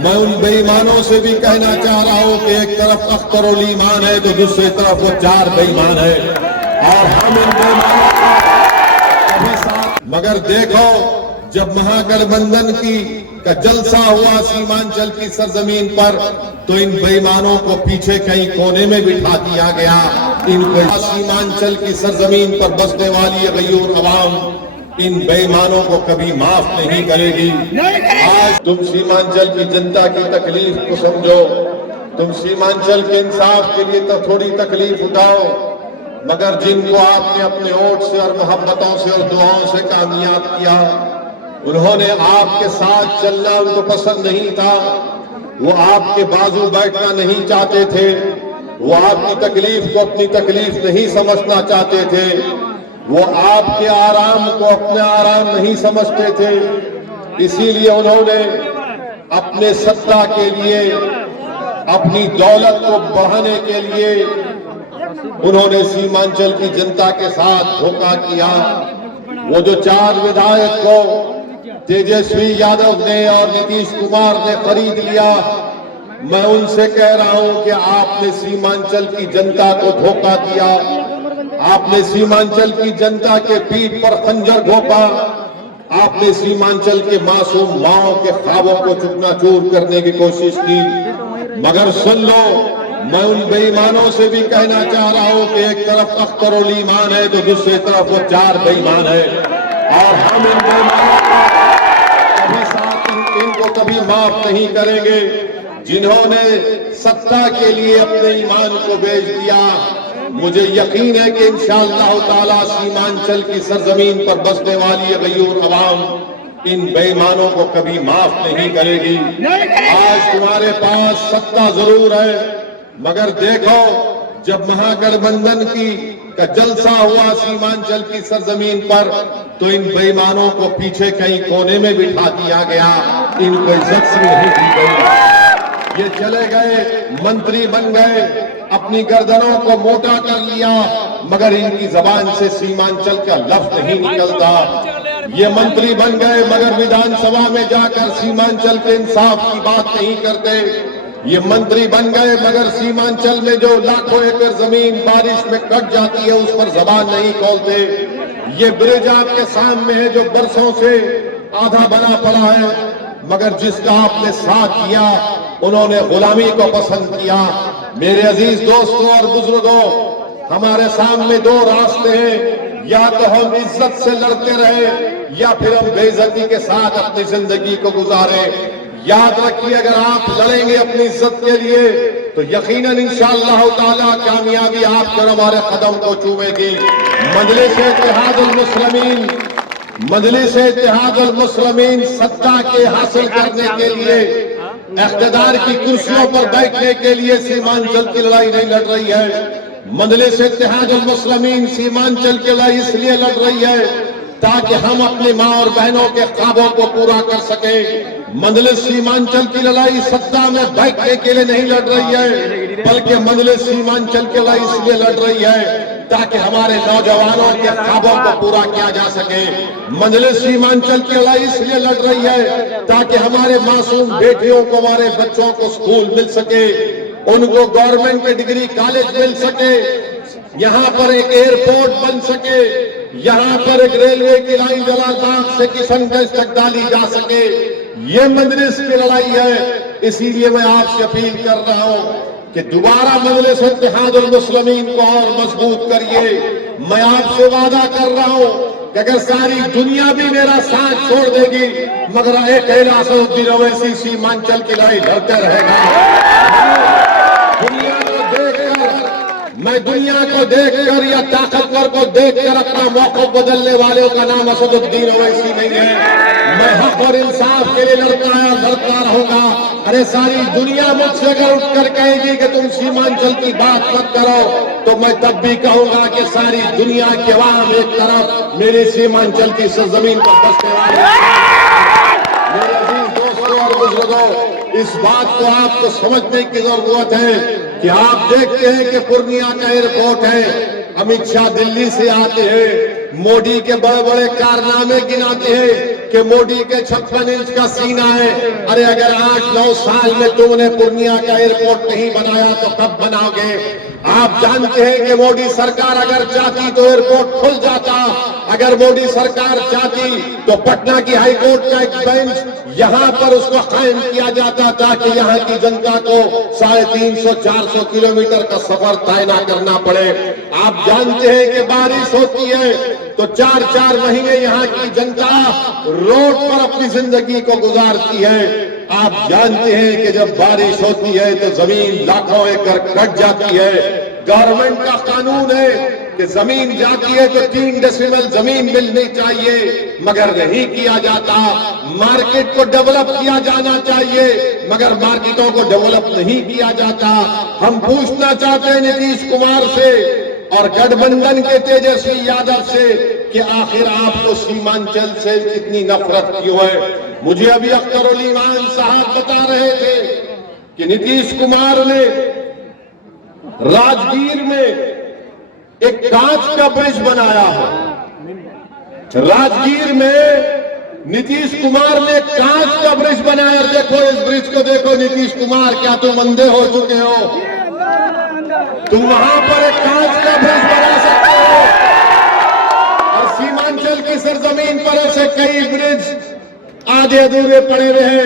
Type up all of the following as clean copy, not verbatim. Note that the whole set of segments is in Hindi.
मैं उन बेईमानों से भी कहना चाह रहा हूं कि एक तरफ अख्तरुल ईमान है तो दूसरी तरफ वो 4 बेईमान है और हम इन बेईमानों का कभी साथ। मगर देखो, जब महागठबंधन का जलसा हुआ सीमांचल की सरजमीन पर, तो इन बेईमानों को पीछे कहीं कोने में बिठा दिया गया। इनको सीमांचल की सरजमीन पर बसने वाली गयूर अवाम इन बेईमानों को कभी माफ नहीं करेगी। आज तुम सीमांचल की जनता की तकलीफ को समझो, तुम सीमांचल के इंसाफ के लिए तो थोड़ी तकलीफ उठाओ, मगर जिनको आपने अपने वोट से और मोहब्बतों से और दुआओं से कामयाब किया, उन्होंने आपके साथ चलना उनको पसंद नहीं था, वो आपके बाजू बैठना नहीं चाहते थे, वो आपकी तकलीफ को अपनी तकलीफ नहीं समझना चाहते थे, वो आपके आराम को अपने आराम नहीं समझते थे। इसीलिए उन्होंने अपने सत्ता के लिए, अपनी दौलत को बढ़ाने के लिए उन्होंने सीमांचल की जनता के साथ धोखा किया। वो जो 4 विधायक को तेजस्वी यादव ने और नीतीश कुमार ने खरीद लिया, मैं उनसे कह रहा हूं कि आपने सीमांचल की जनता को धोखा दिया, आपने सीमांचल की जनता के पीठ पर खंजर घोंपा, आपने सीमांचल के मासूम माओ के ख्वाबों को चकनाचूर करने की कोशिश की। मगर सुन लो, मैं उन बेईमानों से भी कहना चाह रहा हूं कि एक तरफ अख्तरुल ईमान है तो दूसरी तरफ वो 4 बेईमान है और हम इन बेईमानों का कभी साथ इनको कभी माफ नहीं करेंगे। जिन्होंने सत्ता के लिए अपने ईमान को बेच दिया, मुझे यकीन है कि इंशाअल्लाह ताला सीमांचल की सरजमीन पर बसने वाली गयूर अवाम इन बेईमानों को कभी माफ नहीं करेगी। आज तुम्हारे पास सत्ता जरूर है, मगर देखो, जब महागठबंधन का जलसा हुआ सीमांचल की सरजमीन पर, तो इन बेईमानों को पीछे कहीं कोने में बिठा दिया गया, इनको इज्जत से नहीं दी गई। ये चले गए, मंत्री बन गए, अपनी गर्दनों को मोटा कर लिया, मगर इनकी जबान से सीमांचल का लफ्ज नहीं निकलता। ये मंत्री बन गए, मगर विधानसभा में जाकर सीमांचल के इंसाफ की बात नहीं करते। ये मंत्री बन गए, मगर सीमांचल में जो लाखों एकड़ जमीन बारिश में कट जाती है उस पर जबान नहीं खोलते। ये ब्रिज आपके सामने है जो बरसों से आधा बना पड़ा है, मगर जिसका आपने साथ दिया उन्होंने गुलामी को पसंद किया। मेरे अजीज दोस्तों और बुजुर्गों, हमारे सामने 2 रास्ते हैं, या तो हम इज्जत से लड़ते रहे या फिर हम बेइज्जती के साथ अपनी जिंदगी को गुजारें। याद रखिए, अगर आप लड़ेंगे अपनी इज्जत के लिए तो यकीनन इंशाअल्लाह ताला कामयाबी आपको हमारे कदम को चूमेगी। मजलिस इत्तेहादुल मुस्लिमीन सत्ता के हासिल करने के लिए, इख्तिदार की कुर्सियों पर बैठने के लिए सीमांचल की लड़ाई नहीं लड़ रही है। मजलिस इत्तेहादुल मुस्लिमीन सीमांचल की लड़ाई इसलिए लड़ रही है ताकि हम अपनी मां और बहनों के ख्वाबों को पूरा कर सके। मजलिस सीमांचल की लड़ाई सत्ता में बैठने के लिए नहीं लड़ रही है, बल्कि मजलिस सीमांचल की लड़ाई इसलिए लड़ रही है ताकि हमारे नौजवानों के ख्वाबों को पूरा किया जा सके। मजलिस सीमांचल की लड़ाई इसलिए लड़ रही है ताकि हमारे मासूम बेटियों को, हमारे बच्चों को स्कूल मिल सके, उनको गवर्नमेंट के डिग्री कॉलेज मिल सके, यहाँ पर एक एयरपोर्ट बन सके, यहाँ पर एक रेलवे की लाइन जलालबाग से किशनगंज तक डाली जा सके। ये मजलिस की लड़ाई है। इसीलिए मैं आपसे अपील कर रहा हूँ कि दोबारा मजलिस इत्तेहादुल मुस्लिमीन को और मजबूत करिए। मैं आपसे वादा कर रहा हूँ कि अगर सारी दुनिया भी मेरा साथ छोड़ देगी, मगर एक असादुद्दीन ओवैसी सीमांचल की लड़ाई लड़ते रहेगा। मैं दुनिया को देखकर या ताकतवर को देखकर अपना मौका बदलने वालों का नाम असादुद्दीन ओवैसी नहीं है। मैं हक और इंसाफ के लिए लड़ता रहूंगा। अरे सारी दुनिया मुझसे अगर उठकर कहेगी कि तुम सीमांचल की बात मत करो, तो मैं तब भी कहूंगा कि सारी दुनिया की आवाम एक तरफ, मेरी सीमांचल की सरजमीन पर बसने वाले। मेरे अजीज दोस्तों और बुजुर्गों, इस बात को आपको समझने की जरूरत है कि आप देखते हैं कि पूर्णिया का एयरपोर्ट है, अमित शाह दिल्ली से आते हैं, मोदी के बड़े बड़े कारनामे गिनाते हैं कि मोदी के 56 इंच का सीना है। अरे अगर 8-9 साल में तुमने पूर्णिया का एयरपोर्ट नहीं बनाया तो कब बनाओगे? आप जानते हैं कि मोदी सरकार अगर चाहती तो एयरपोर्ट खुल जाता। अगर मोदी सरकार चाहती तो पटना की हाईकोर्ट का एक बेंच यहां पर उसको कायम किया जाता ताकि यहां की जनता को 350-400 किलोमीटर का सफर तय न करना पड़े। आप जानते हैं कि बारिश होती है तो 4-4 महीने यहां की जनता रोड पर अपनी जिंदगी को गुजारती है। आप जानते हैं कि जब बारिश होती है तो जमीन लाखों एकड़ कट जाती है। गवर्नमेंट का कानून है कि जमीन जाती है तो 3 डेसिमल जमीन मिलनी चाहिए, मगर नहीं किया जाता। मार्केट को डेवलप किया जाना चाहिए, मगर मार्केटों को डेवलप नहीं किया जाता। हम पूछना चाहते हैं नीतीश कुमार से और गठबंधन के तेजस्वी यादव से कि आखिर आपको सीमांचल से इतनी नफरत क्यों है? मुझे अभी अख्तरुल ईमान साहब बता रहे थे कि नीतीश कुमार ने राजगीर में एक कांच का ब्रिज बनाया है। राजगीर में नीतीश कुमार ने कांच का ब्रिज बनाया। देखो इस ब्रिज को देखो नीतीश कुमार, क्या तुम अंधे हो चुके हो? तुम वहां पर एक कांच का ब्रिज बना सकते हो और सीमांचल की सरजमीन पर ऐसे कई ब्रिज आधे अधूरे पड़े रहे।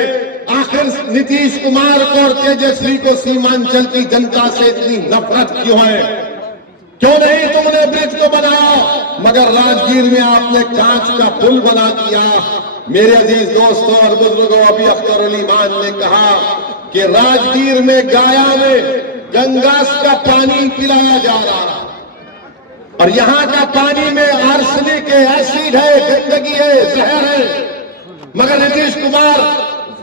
आखिर नीतीश कुमार को और तेजस्वी को सीमांचल की जनता से इतनी नफरत क्यों है? क्यों नहीं तुमने ब्रिज को बनाया, मगर राजगीर में आपने कांच का पुल बना दिया। मेरे अजीज दोस्तों और बुजुर्गों, अभी अख्तरुल ईमान ने कहा कि राजगीर में गाया में गंगा का पानी पिलाया जा रहा है और यहां का पानी में आर्सेनिक है, एसिड है, गंदगी है, जहर है। मगर नीतीश कुमार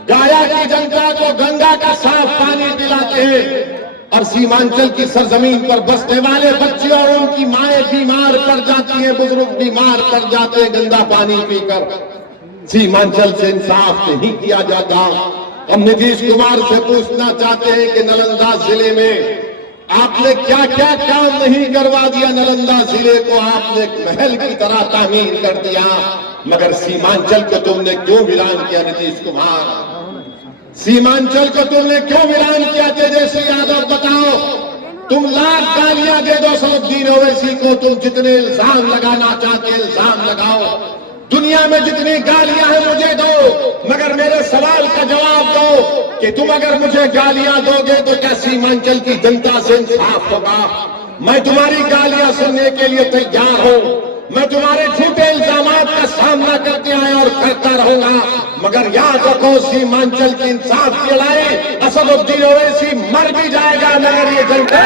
गाया की जनता को गंगा का साफ पानी पिलाते हैं और सीमांचल की सरजमीन पर बसने वाले बच्चे और उनकी माएं बीमार पड़ जाती हैं, बुजुर्ग बीमार पड़ जाते हैं गंदा पानी पीकर। सीमांचल से इंसाफ नहीं किया जाता। हम नीतीश कुमार से पूछना चाहते हैं कि नालंदा जिले में आपने क्या क्या काम नहीं करवा दिया? नालंदा जिले को आपने एक महल की तरह तामीर कर दिया, मगर सीमांचल को तुमने क्यों वीरान किया? नीतीश कुमार, सीमांचल को तुमने क्यों वीरान किया? तेजस्वी यादव बताओ। तुम लाख गालियां दे दो सौद्दीन ओवैसी को, तुम जितने इल्जाम लगाना चाहते इल्जाम लगाओ। दुनिया में जितनी गालियां हैं मुझे दो, मगर मेरे सवाल का जवाब दो कि तुम अगर मुझे गालियां दोगे तो क्या सीमांचल की जनता से इंसाफ होगा? मैं तुम्हारी गालियां सुनने के लिए तैयार हूं। मैं तुम्हारे झूठे इल्जामात का सामना करते आया और करता रहूंगा, मगर याद रखो सीमांचल की इंसाफ की लड़ाई असदुद्दीन ओवैसी मर भी जाएगा, मगर ये जनता